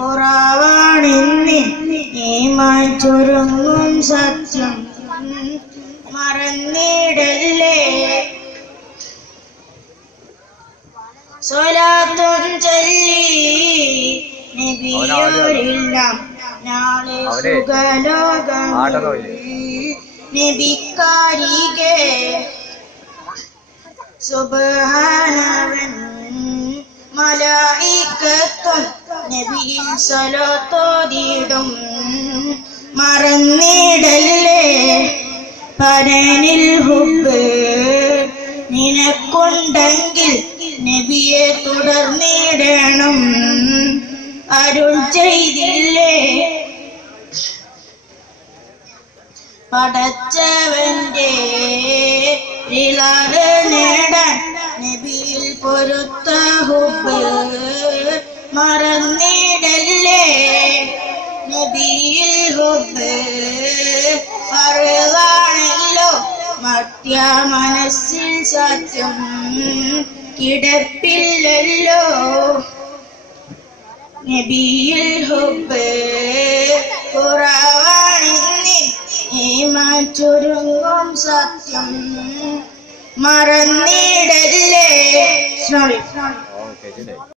കുറവാണെന്ന് ഈമാൻ ചുരുങ്ങും സത്യം മറന്നിടല്ലേ. സ്വലാത്തും ചൊല്ലി നബിയോരെല്ലാം നാളെ സുഖലോകങ്ങളിൽ നബിക്കാരികെ സുബ്ഹാനവൻ മലായികത്തും നബിയിൽ സ്വലാത്തോതിടും മറന്നിടല്ലേ. പരനിൽ ഹുബ്ബ് നിനക്കുണ്ടെങ്കിൽ നബിയെ തുടർന്നിടണം. അരുൾ ചെയ്തില്ലേ പടച്ചവന്റെ റിളവ് നേടാൻ നബിയിൽ പൊരുത്ത ഹുബ്ബ് മറന്നിടല്ലേ. നബിയിൽ ഹുബ്ബ് ഫർളാണല്ലോ, മർത്യ മനസ്സിൽ സത്യം കിടപ്പില്ലല്ലോ. നബിയിൽ ഹുബ്ബ് കുറവാണെന്ന് ഈമാൻ ചുരുങ്ങും സത്യം മറന്നിടല്ലേ.